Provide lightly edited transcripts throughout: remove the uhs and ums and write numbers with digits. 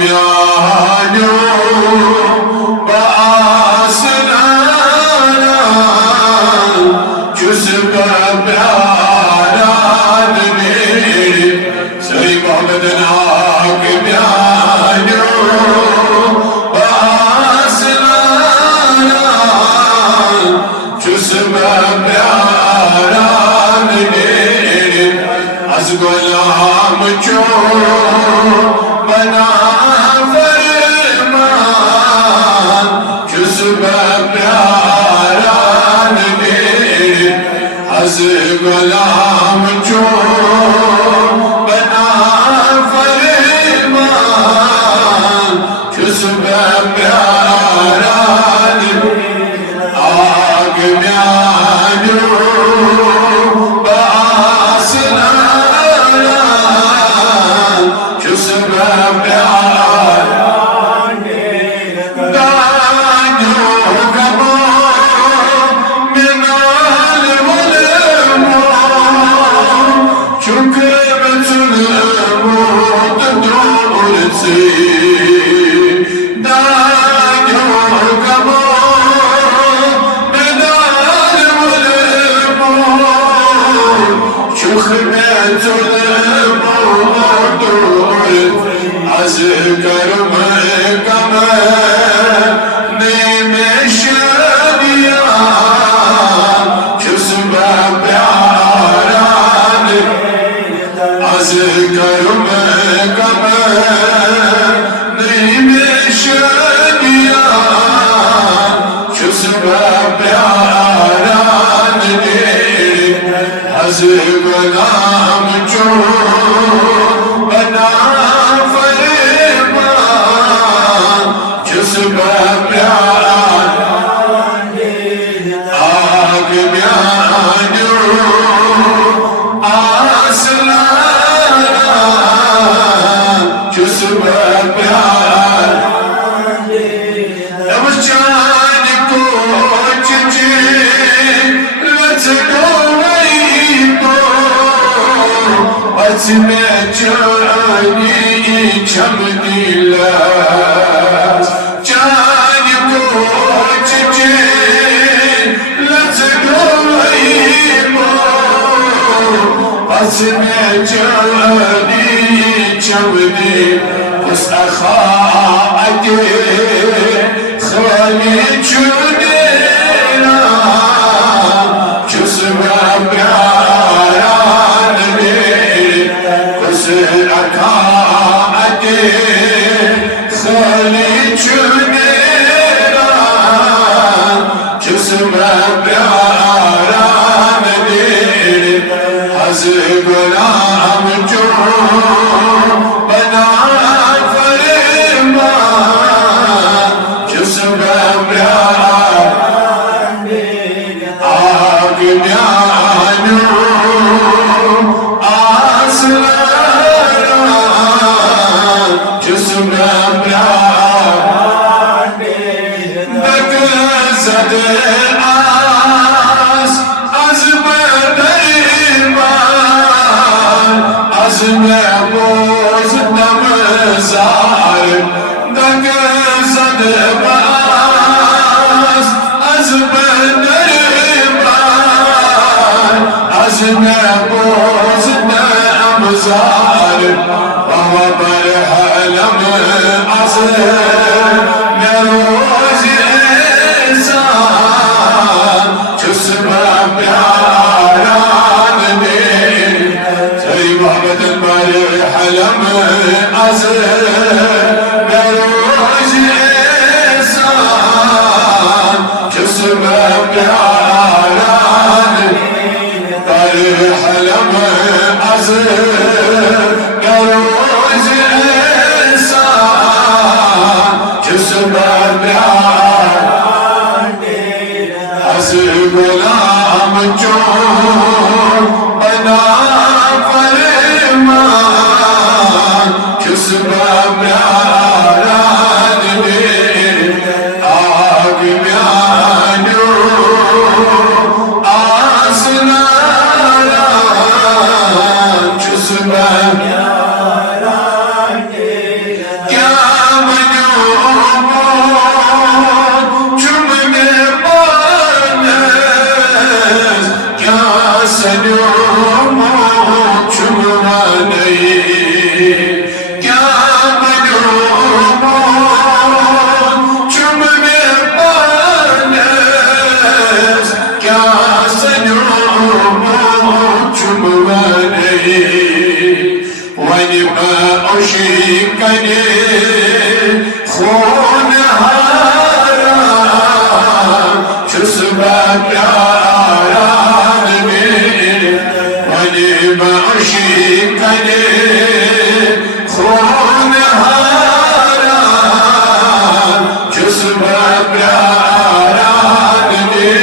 म्यानो बासनाना चुसका प्यारा मेरे सही मोहम्मद नाक म्यानो बासनाना चुसका प्यारा मेरे अस गुलाम चो बना फरमान जुज़्बा प्यारा मेरे अस गुलाम चो बना फरमान जुज़्बा प्यारा आग म्यानो गुलाम जो बना फरमान जुज़्बा प्यारा आग म्यानो आसलाना जुज़्बा प्यारा अब चांद को चिचे लचको में चांदी चमकीला चांद को चिचे लचको बस में चांदी चमकी उस अखा के खाली चुनेला जुज़्बा प्यारा रखा अके खाली चुनेरा जुज़्बा प्यारा मेरे हज़ गुलाम जो बना फरमान जुज़्बा प्यारा आग म्यानो गुलाम जो बना फरमान जुज़्बा प्यारा आग म्यानो आसनाना जुज़्बा प्यारा क्या मालूम छुआ नहीं, क्या मालूम चुम में पालस, क्या सनूम छुआ नहीं। वनी बाशी कने खून हारा छुसबा प्यारा में, वनी बाशी कने खून हारा छुसबा प्यारा में,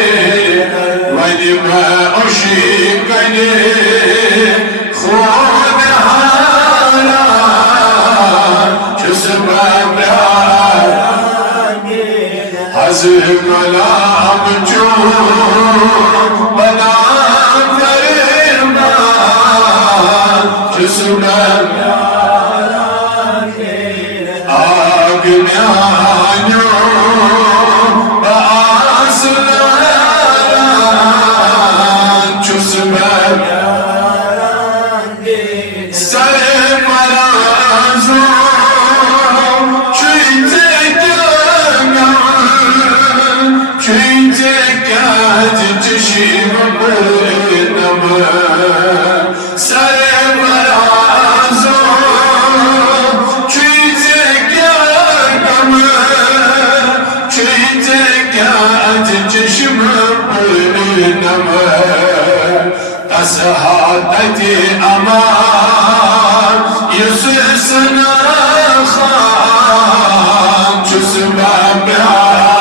वनी बाशी कने खून हारा छुसबा प्यारा। हज़र गुलाम जो बना फरमान छुसबा प्यारा, आग में आयो बासलान छुसबा प्यारा, सर मराज़ो चशीम नम सर मराज़ो चीज़े क्या नम, चीज़े क्या चश्म नम असहातते अमान युस सना खान छुसबा प्यारा,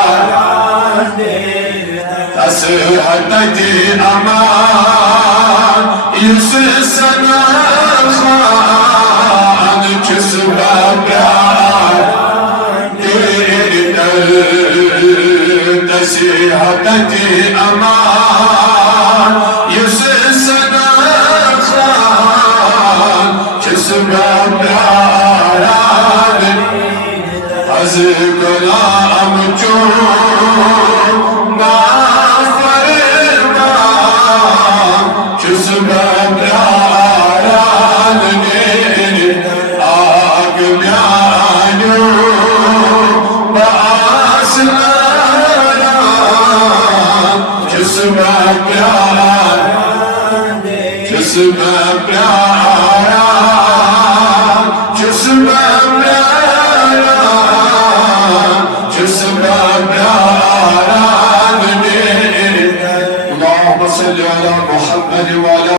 असहातते अमान युस सना खान छुसबा प्यारा। तेरे दर्द असहातते अमान युस सना खान छुसबा प्यारा। हज़र गुलाम जो छुसबा प्यारा ने, आग में आयो बासलान छुसबा प्यारा, छुसबा प्यारा, छुसबा प्यारा, छुसबा प्यारा ने। अल्लाहुम्मा सल्लि अला मुहम्मद व अला